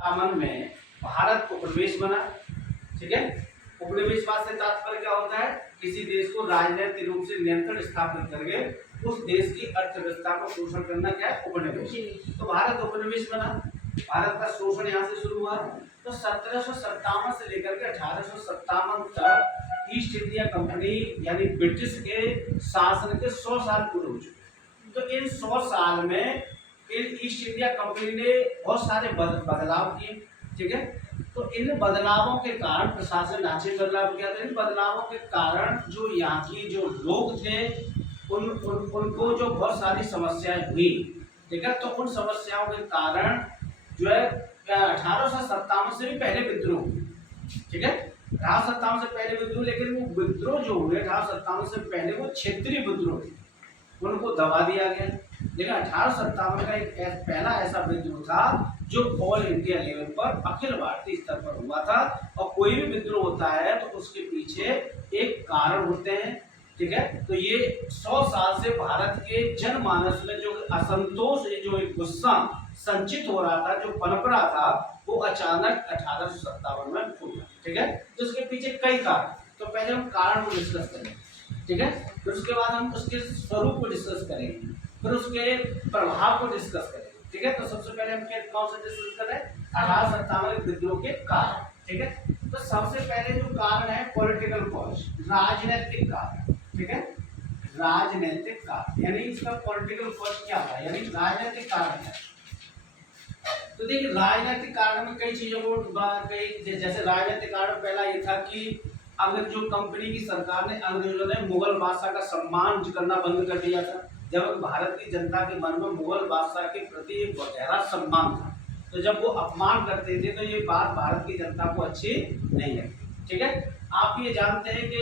दामन में भारत उपनिवेश बना। ठीक है, उपनिवेशवाद से तात्पर्य क्या होता है? किसी देश को राजनीतिक रूप से नियंत्रण स्थापित करके उस देश की अर्थव्यवस्था को शोषण करना क्या है? उपनिवेश। तो भारत उपनिवेश बना, भारत का शोषण यहाँ से शुरू हुआ। तो 1757 से लेकर के 1857 तक ईस्ट इंडिया कंपनी यानी ब्रिटिश के शासन के 100 साल पूरे हो चुके। तो इन 100 साल में इन ईस्ट इंडिया कंपनी ने बहुत सारे बदलाव किए। ठीक है, तो इन बदलावों के कारण प्रशासन ढांचे में बदलाव किया था। इन बदलावों के कारण जो यहाँ की जो लोग थे उनको जो बहुत सारी समस्याएं हुई। ठीक है, तो उन समस्याओं के कारण जो है 1857 से भी पहले विद्रोह। ठीक है, 1857 से पहले विद्रोह, लेकिन वो विद्रोह जो हुए 1857 से पहले वो क्षेत्रीय विद्रोह थे, उनको दबा दिया गया। लेकिन 1857 का एक पहला ऐसा विद्रोह था जो ऑल इंडिया लेवल पर अखिल भारतीय स्तर पर हुआ था। और कोई भी विद्रोह होता है तो उसके पीछे एक कारण होते हैं। ठीक है, तो ये 100 साल से भारत के जनमानस में जो असंतोष, जो एक गुस्सा संचित हो रहा था, जो पनप रहा था, वो अचानक 1857 में फूटा। ठीक है, तो उसके पीछे कई कारण। तो पहले हम कारण को डिस्कस करेंगे। ठीक है, फिर उसके बाद हम उसके स्वरूप को डिस्कस करेंगे, फिर उसके प्रभाव को डिस्कस करेंगे। ठीक है, तो सबसे पहले हम कौन सा डिस्कस कर रहे हैं? 1857 विद्रोह के कारण। ठीक है, तो सबसे पहले जो कारण है पॉलिटिकल कॉज, राजनीतिक कारण। ठीक है, राजनीतिक कारण यानी इसका पॉलिटिकल कॉज क्या था, यानी राजनीतिक कारण है। तो देखिए, राजनीतिक कारण में कई चीजों को जैसे राजनीतिक कारण पहला ये था कि अगर जो कंपनी की सरकार ने, अंग्रेजों ने मुगल बादशाह का सम्मान करना बंद कर दिया था। जब भारत की जनता के मन में मुगल बादशाह के प्रति एक गहरा सम्मान था, तो जब वो अपमान करते थे तो ये बात भारत की जनता को अच्छी नहीं लगती। ठीक है, आप ये जानते हैं कि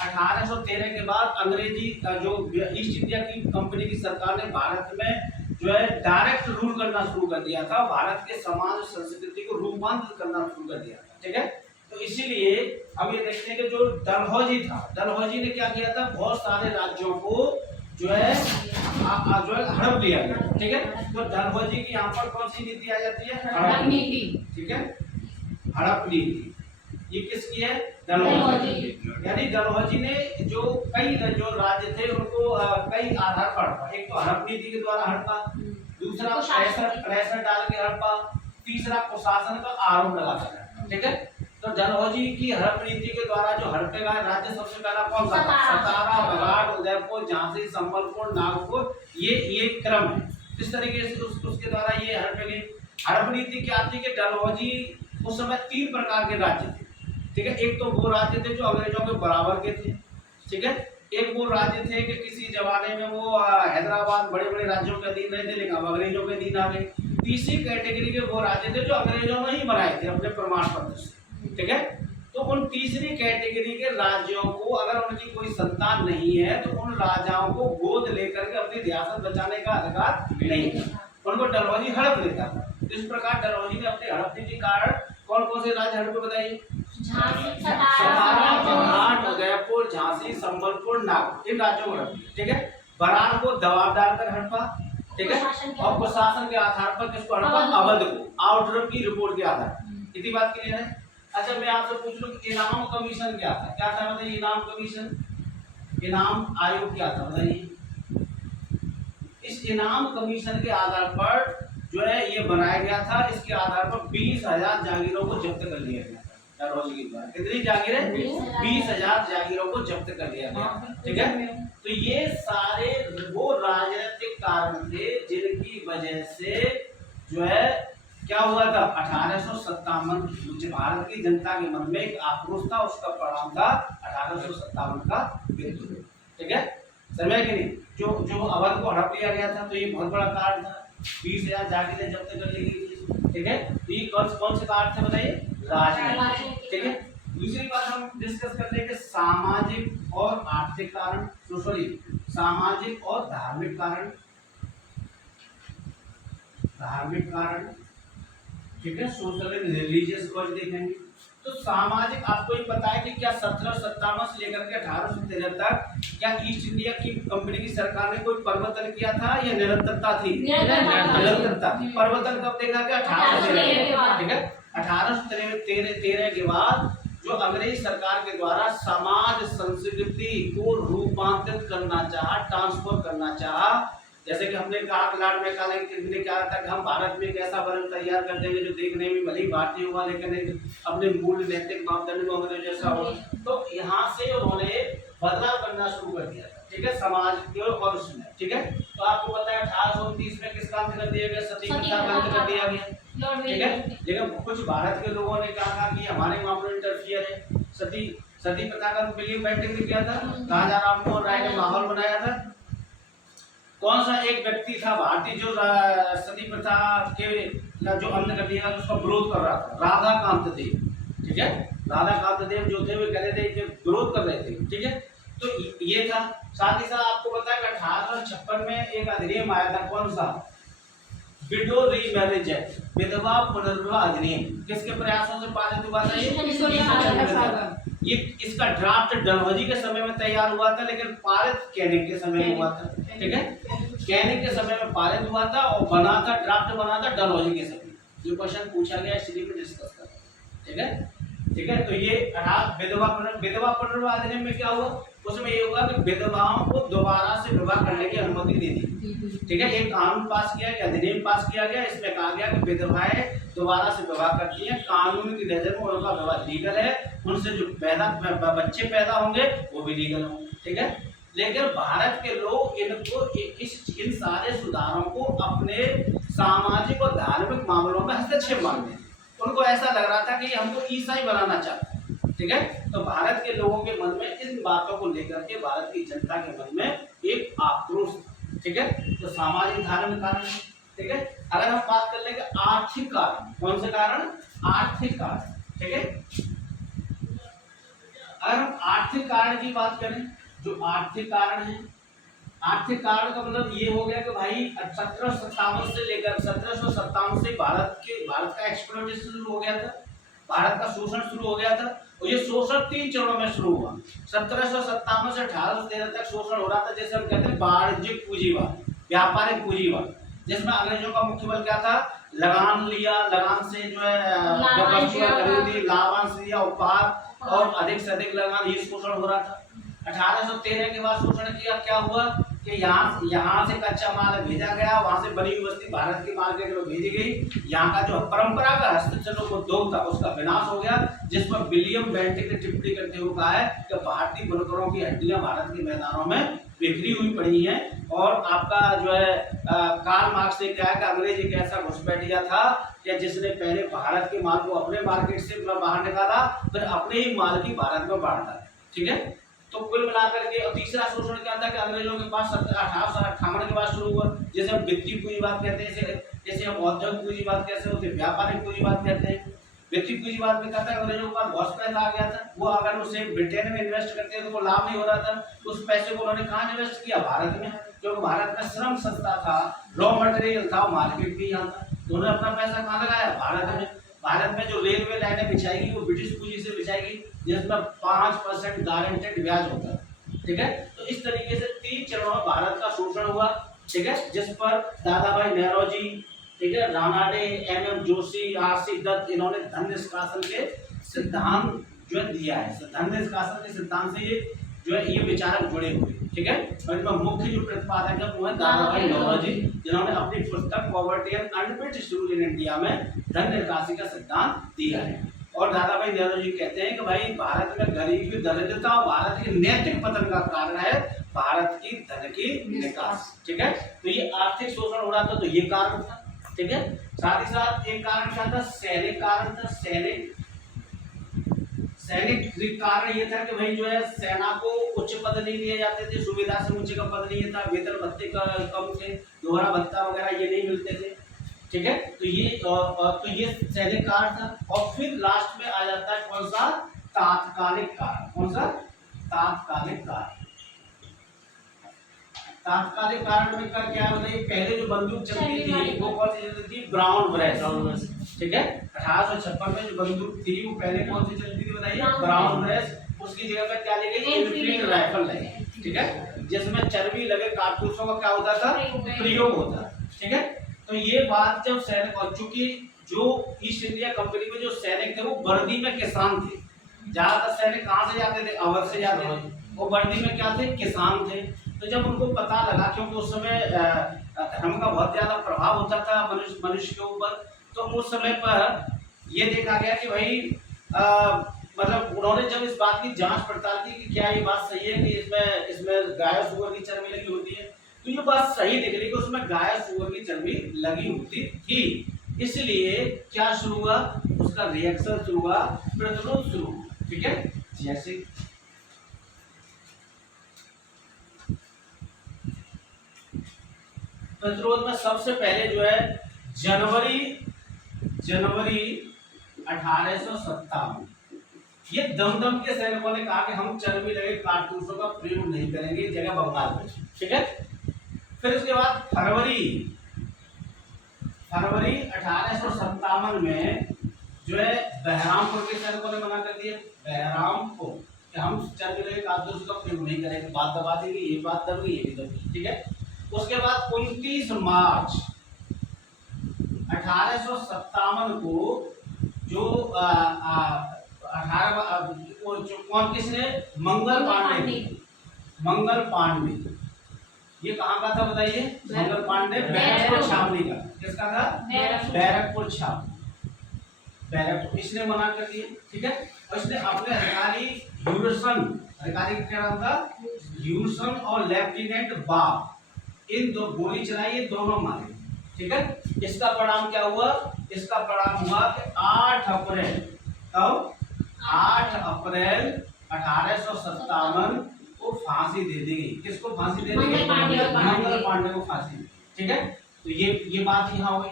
1813 के बाद अंग्रेजी जो ईस्ट इंडिया की कंपनी की सरकार ने भारत में जो है डायरेक्ट रूल करना शुरू कर दिया था, भारत के समाज और संस्कृति को रूपांतरित करना शुरू कर दिया था। ठीक है, तो इसीलिए हम ये देखते हैं कि जो डलहौजी था, डलहौजी ने क्या किया था? बहुत सारे राज्यों को जो है हड़प लिया गया। ठीक है, तो डलहौजी की यहाँ पर कौन सी नीति आ जाती है? हड़प नीति। ठीक है, हड़प नीति ये किसकी है? डलहौजी। यानी डलहौजी ने जो कई जो राज्य थे उनको कई आधार पर हड़पा। एक तो हड़प नीति के द्वारा हड़पा, दूसरा प्रेशर डाल के हड़पा, तीसरा प्रशासन का आरोप लगाकर। ठीक है, तो डलहौजी की हड़प नीति के द्वारा जो हड़पेगा राज्य सबसे पहला कौन सा? सतारा, बगाड़, उदयपुर, झांसी, संबलपुर, नागपुर, ये क्रम है। इस तरीके से उसके द्वारा ये हड़पेंगे। हड़प नीति क्या थी कि डलहौजी उस समय 3 प्रकार के राज्य थे। ठीक है, एक तो वो राज्य थे जो अंग्रेजों के बराबर के थे। ठीक है, एक वो राज्य थे कि किसी जमाने में वो हैदराबाद बड़े बड़े राज्यों के अधीन रहे थे, लेकिन अब अंग्रेजों के अधीन आ गए। तीसरी कैटेगरी के वो राज्य थे जो अंग्रेजों ने ही बनाए थे अपने प्रमाण पत्र से। ठीक है, तो उन तीसरी कैटेगरी के राज्यों को अगर उनकी कोई संतान नहीं है तो उन राजाओं को गोद लेकर के अपनी रियासत बचाने का अधिकार नहीं था, उनको डलहौजी हड़प लेता था। तो इस प्रकार डलहौजी ने अपने हड़प नीति के कारण कौन कौन से राज्य हड़पे बताइए? सतारा, बगाड़, उदयपुर, झांसी, संबलपुर, नागपुर, इन राज्यों को हड़प। ठीक है, बरार को दबाव डालकर हड़पा। ठीक है, और प्रशासन के आधार पर किसको हड़पा? अवध को, आउटर की रिपोर्ट के आधार पर। इतनी बात क्लियर है? अच्छा, मैं आपसे पूछ लूं कि इनाम कमीशन क्या था? क्या था बताइए? इनाम कमीशन, इनाम आयोग क्या था बताइए? इस इनाम कमीशन के आधार पर जो है ये बनाया गया था। इसके आधार पर 20,000 जागीरों को जब्त कर लिया गया था डलहौजी के द्वारा। कितनी जागीरें? 20,000 जागीरों को जब्त कर लिया गया। ठीक है, तो ये सारे वो राजनीतिक कारण थे जिनकी वजह से जो है क्या हुआ था? 1857 भारत की जनता के मन में एक आक्रोश था, उसका परिणाम था 1857 का विद्रोह। ठीक है, समय के नहीं जो अवध को हड़प लिया गया था, तो ये बहुत बड़ा कारण था। 20,000 जागीरें जब्त कर ली गई थी। ठीक है, तो ये कौन से कारण थे बताइए? राजनीतिक। ठीक है, दूसरी बात हम डिस्कस करते हैं कि सामाजिक और आर्थिक कारण, सामाजिक और धार्मिक कारण। धार्मिक कारण, ठीक है, सोशल एंड रिलीजियस कॉज देखेंगे। तो सामाजिक, आपको ये पता है कि क्या 1757 से लेकर के 1813 तक क्या ईस्ट इंडिया की कंपनी की सरकार ने कोई परिवर्तन किया था या निरंतरता थी? निरंतरता। परिवर्तन कब देखा गया? 1813 ठीक है। 1813 के बाद जो अंग्रेज सरकार के द्वारा समाज संस्कृति को रूपांतरित करना चाहा, ट्रांसफर करना चाहा, जैसे कि हमने कहा लॉर्ड मैकाले ने क्या था कि हम भारत में एक ऐसा वर्ग तैयार कर देंगे जो देखने में भले ही भारतीय हुआ लेकिन अपने मूल नैतिक मापदंड में अंग्रेज जैसा हो। तो यहाँ से उन्होंने बदलाव करना शुरू कर दिया था, ठीक है, समाज के और उसमें, ठीक है। तो आपको पता है 1829 में किसका अंत कर दिया गया, सती प्रथा का अंत कर दिया गया, ठीक है। लेकिन कुछ भारत के लोगों ने कहा कि हमारे मामले में इंटरफियर है, सती प्रथा का विलियम बेंटिक ने किया था, राजा राममोहन राय ने माहौल बनाया था। कौन सा एक व्यक्ति था भारतीय जो सती प्रथा के जो अंत कर दिया उसका विरोध कर रहा था, राधाकांत देव, ठीक है। राधाकांत देव जो थे वे कह रहे थे कि विरोध कर रहे थे, ठीक है। तो ये था। साथ ही साथ आपको पता है कि 1856 में एक अधिनियम आया था, कौन सा, विडो रीमैरिज एक्ट, विधवा पुनर्विवाह अधिनियम, किसके प्रयासों से पारित हुआ था ये इसका ड्राफ्ट डलहौजी के समय में तैयार हुआ था लेकिन पारित कैनिंग के समय में हुआ था, ठीक है। कैनिंग के समय में पारित हुआ था और बना था, ड्राफ्ट बना था डलहौजी के समय। जो क्वेश्चन पूछा गया इसलिए में डिस्कस कर, ठीक है, ठीक है। तो ये विधवा पुनर्विवाह अधिनियम में क्या हुआ, उसमें ये होगा कि विधवाओं को दोबारा से विवाह करने की अनुमति दे दी, ठीक है। एक कानून पास किया गया, अधिनियम पास किया गया, इसमें कहा गया कि विधवाएं दोबारा से विवाह करती हैं, कानून की नजर में उनका विवाह लीगल है, उनसे जो बच्चे पैदा होंगे वो भी लीगल होंगे, ठीक है। लेकिन भारत के लोग इनको इन सारे सुधारों को अपने सामाजिक और धार्मिक मामलों में हस्तक्षेप मानते हैं। उनको ऐसा लग रहा था कि हमको ईसाई बनाना चाहते हैं, ठीक है। तो भारत के लोगों के मन में इन बातों को लेकर के भारत की जनता के मन में एक आक्रोश, ठीक है। तो सामाजिक धार्मिक कारण, ठीक है। अगर हम बात कर लेंगे आर्थिक कारण, कौन से कारण, आर्थिक कारण, ठीक है। अगर हम आर्थिक कारण की बात करें, जो आर्थिक कारण है, आर्थिक कारण का मतलब ये हो गया कि भाई 1757 से लेकर 1757 से भारत का एक्सप्लोइटेशन शुरू हो गया था, भारत का शोषण शुरू हो गया था। और ये शोषण 3 चरणों में शुरू हुआ। 1757 से 1813 तक शोषण हो रहा था, जैसे हम कहते हैं वाणिज्यिक पूंजीवाद, व्यापारिक पूंजीवाद, जिसमें अंग्रेजों का मुख्य बल क्या था, लगान लिया, लगान से जो है खरीदी, लाभांश लिया, उपहार और अधिक से अधिक लगान, ये शोषण हो रहा था। 1813 के बाद शोषण किया, क्या हुआ कि यहाँ से कच्चा माल भेजा गया, वहां से बनी हुई वस्तु भारत की मार्केट में भेजी गई, यहाँ का जो परंपरा का हस्तक्षेप उद्योग था उसका विनाश हो गया, जिस पर विलियम बेंटिक ने टिप्पणी करते हुए कहा है कि भारतीय बुनकरों की हड्डियां भारत के मैदानों में बिखरी हुई पड़ी हैं। और आपका जो है कार्ल मार्क्स ने कहा कि अंग्रेज एक ऐसा घुसपैठिया था कि जिसने पहले भारत के माल को अपने मार्केट से बाहर निकाला, फिर अपने ही माल की भारत में बांटा, ठीक है। तो कुल मिलाकर के और तीसरा शोषण क्या था कि अंग्रेजों के पास 1858 के बाद शुरू हुआ, जैसे हम वित्तीय पूंजीवाद कहते हैं, जैसे हम औद्योगिक पूंजीवाद कैसे होते, व्यापारिक पूंजीवाद कहते हैं। वित्तीय पूंजीवाद में कहता है अंग्रेजों के पास बहुत पैसा आ गया था, वो अगर उसे ब्रिटेन में इन्वेस्ट करते हैं तो वो लाभ नहीं हो रहा था, उस पैसे को उन्होंने कहाँ इन्वेस्ट किया, भारत में, क्योंकि भारत में श्रम सस्ता था, रॉ मटेरियल था, मार्केट भी यहाँ था, तो उन्होंने अपना पैसा कहाँ लगाया, भारत में। भारत में जो रेलवे लाइनें बिछाएगी वो ब्रिटिश पूंजी से बिछाएगी, जिसमें 5% गारंटेड ब्याज होता है, ठीक है। तो इस तरीके से 3 चरणों में भारत का शोषण हुआ, ठीक है, जिस पर दादा भाई नेहरूजी, ठीक है, रानाडे, MM जोशी, RC दत्त, इन्होंने धन निष्कासन के सिद्धांत जो दिया है, धन निष्कासन के सिद्धांत से ये जो है ये विचारक जुड़े हुए, ठीक है। और इनका मुख्य जो प्रतिपादक है वो है दादा भाई नेहरूजी, जिन्होंने अपनी पुस्तक poverty and un-British rule in India में धन निकासी का सिद्धांत दिया है। और दादा भाई नेहरूजी कहते हैं कि भाई भारत में गरीबी, दरिद्रता और भारत के नैतिक पतन का कारण है भारत की धन की निकास, ठीक है। तो ये आर्थिक शोषण हो रहा था, तो ये कारण था, ठीक है। साथ ही साथ एक कारण क्या था, सैनिक कारण था। सैनिक कारण ये था कि भाई जो है सेना को उच्च पद नहीं दिए जाते थे, सुविधा से ऊंचे का पद नहीं था, वेतन भत्ते कम थे, दोहरा भत्ता वगैरह ये नहीं मिलते थे, ठीक है। तो ये सैनिक कारण था। और फिर लास्ट में आ जाता है कौन सा, तात्कालिक कारण। कौन सा, तात्कालिक कारण। तात्कालिक कारण में क्या है बताइए, पहले जो बंदूक चलती थी वो कौन सी चलती थी, ब्राउन ब्रेस, ठीक है। 1856 में जो बंदूक थी वो पहले कौन सी चलती थी बताइए, ब्राउन ब्रेस। उसकी जगह पे क्या ले गई, इनफील्ड राइफल लगी, ठीक है, जिसमें चर्बी लगे कारतूसों का क्या होता था, प्रयोग होता, ठीक है। तो ये बात जब सैनिक, और चूंकि जो ईस्ट इंडिया कंपनी में जो सैनिक थे वो वर्दी में किसान थे। ज्यादातर सैनिक कहाँ से जाते थे? अवध से जाते थे। वो वर्दी में क्या थे? किसान थे। तो जब उनको पता लगा, क्योंकि उस समय धर्म का बहुत ज्यादा प्रभाव होता था मनुष्य के ऊपर, तो उस समय पर ये देखा गया कि भाई मतलब उन्होंने जब इस बात की जांच पड़ताल की कि क्या ये बात सही है कि इसमें गाय सुअर की चर्बी लगी होती है, तो ये बात सही निकली कि उसमें गाय सुअर की चर्बी लगी होती थी। इसलिए क्या शुरू हुआ? उसका रिएक्शन शुरू हुआ, प्रतिरोध शुरू हुआ। ठीक है, जैसे प्रतिरोध में सबसे पहले जो है जनवरी 1857 ये दमदम के सैनिकों ने कहा कि हम चर्बी लगे कारतूसों का प्रयोग नहीं करेंगे जगह बंगाल में। ठीक है, फिर उसके बाद फरवरी 1857 में जो है बहरामपुर के सैनिकों ने मना कर दिया, बहरामपुर, कि हम चर्बी लगे कारतूसों का प्रयोग नहीं करेंगे। बात दबा देंगे, ये बात दब गई, ये भी दब गई। ठीक है, उसके बाद 29 मार्च 1857 को जो कौन किसने? मंगल पांडे। ये कहाँ का था बताइए? मंगल पांडे बैरकपुर छावनी का। किसका था? बैरकपुर छावनी। बैरकपुर, इसने मना कर दिया। ठीक है, और इसने अपने अधिकारी अधिकारी क्या नाम था? ह्यूसन और लेफ्टिनेंट बाब, इन दो गोली चलाई, ये दोनों मारे। ठीक है, इसका परिणाम क्या हुआ? इसका परिणाम हुआ कि 8 अप्रैल 1857 को फांसी दे दी गई। किसको फांसी दे दी गई? मंगल पांडे को फांसी। ठीक है, तो ये बात यहाँ हुई।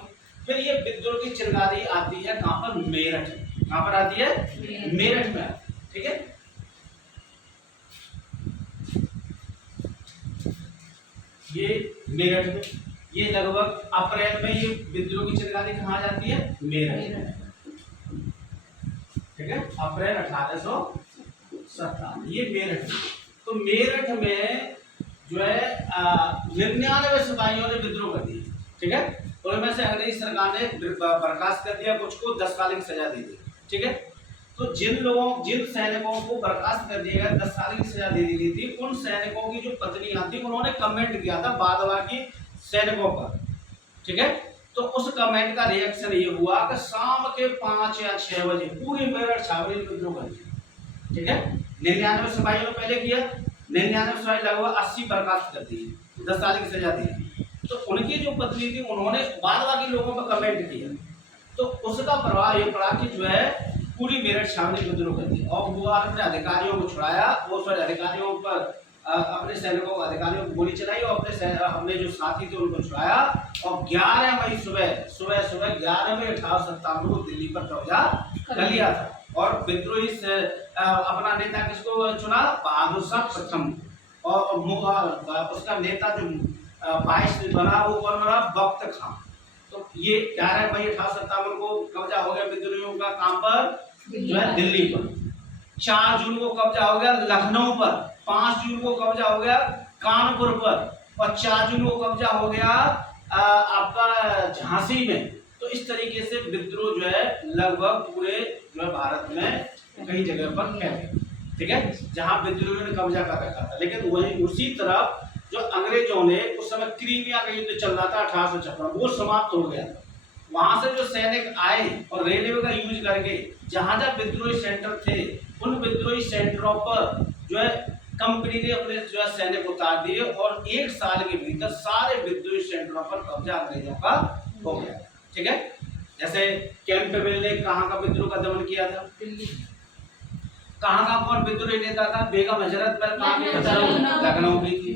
फिर ये विद्रोह की चिंगारी आती है कहाँ पर? मेरठ। कहाँ पर आती है? मेरठ में। ठीक है, ये मेरठ में, ये लगभग अप्रैल में ये विद्रोह की चिंगारी कहाँ जाती है? मेरठ। ठीक है, अप्रैल 1857 ये मेरठ में। तो मेरठ में जो है 99 सिपाहियों ने विद्रोह कर दिया। ठीक है, और उनमें से अंग्रेज सरकार ने बर्खास्त कर दिया, कुछ को 10 साल की सजा दे दी। ठीक है, तो जिन सैनिकों को बर्खास्त कर दिया गया, 10 साल की सजा दे दी गई थी, उन सैनिकों की जो पत्नियां थी उन्होंने कमेंट किया था बादवाकी सैनिकों पर। ठीक है, तो उस कमेंट का रिएक्शन ये हुआ कि शाम के 5 या 6 बजे पूरी मेरठ छावनी में विद्रोह कर दिया। ठीक है, 99 सिपाहियों ने पहले किया, 99 सिपाही लगभग 80 बर्खास्त कर दिए, 10 साल की सजा दी। तो उनकी जो पत्नी थी उन्होंने बादवाकी लोगों पर कमेंट किया, तो उसका प्रभाव ये पड़ा कि जो है पूरी मेरठ छावनी विद्रोह कर दी और वो अपने अधिकारियों को छुड़ाया। वो सारे अधिकारियों पर अपने सैनिकों अधिकारियों को गोली चलाई और अपने जो साथी थे उनको छुड़ाया। और 11 मई सुबह 11 मई 1857 को दिल्ली पर कब्जा कर लिया था। और विद्रोही अपना नेता किसको चुना? बहादुर शाह प्रथम। और उसका नेता जो 22 बना वो कौन बना? बख्त खां। तो ये 11 मई 1857 को कब्जा हो गया विद्रोहियों का काम पर जो है दिल्ली पर। 4 जून को कब्जा हो गया लखनऊ पर, 5 जून को कब्जा हो गया कानपुर पर और 4 जून को कब्जा हो गया आपका झांसी में। तो इस तरीके से विद्रोह जो है लगभग पूरे जो है भारत में कई जगह पर फैल गया। ठीक है, जहां विद्रोहियों ने कब्जा कर रखा था। लेकिन वही उसी तरफ जो अंग्रेजों ने उस समय क्रीमिया का युद्ध चल रहा था 1856, वो समाप्त हो गया। वहां से जो सैनिक आए और रेलवे का यूज करके जहां जहां विद्रोही सेंटर थे उन विद्रोही सेंटरों पर जो है कंपनी ने अपने जो है सैनिक उतार दिए और 1 साल के भीतर सारे विद्रोही सेंटरों पर कब्जा अंग्रेजों का हो गया। ठीक है, जैसे कैंपबेल ने कहाँ का विद्रोह का दमन किया था? कहाँ का कौन विद्रोही नेता था? बेगम हजरत महल लखनऊ की थी।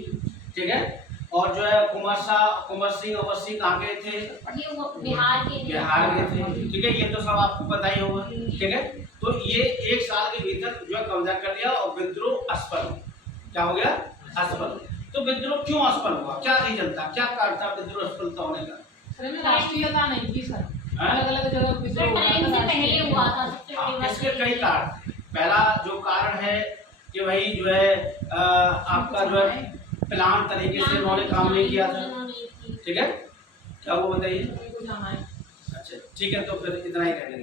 ठीक है, और जो है कुंवर सिंह अवर सिंह कहाँ के थे? बिहार के थे। ठीक है, ये तो सब आपको पता ही होगा। ठीक है, तो ये 1 साल के भीतर जो है कब्जा कर लिया और विद्रोह असफल। क्या हो गया? असफल। तो विद्रोह क्यों असफल हुआ? क्या रीजन था? क्या कारण था विद्रोह असफलता होने का? राष्ट्रीयता नहीं थी सर, अलग-अलग जगह विद्रोह पहले हुआ था। इसके कई कारण। पहला जो कारण है कि वही जो है आपका जो है प्लान तरीके से उन्होंने काम नहीं किया था। ठीक है, क्या वो बताइए? अच्छा ठीक है, तो फिर इतना ही करेंगे।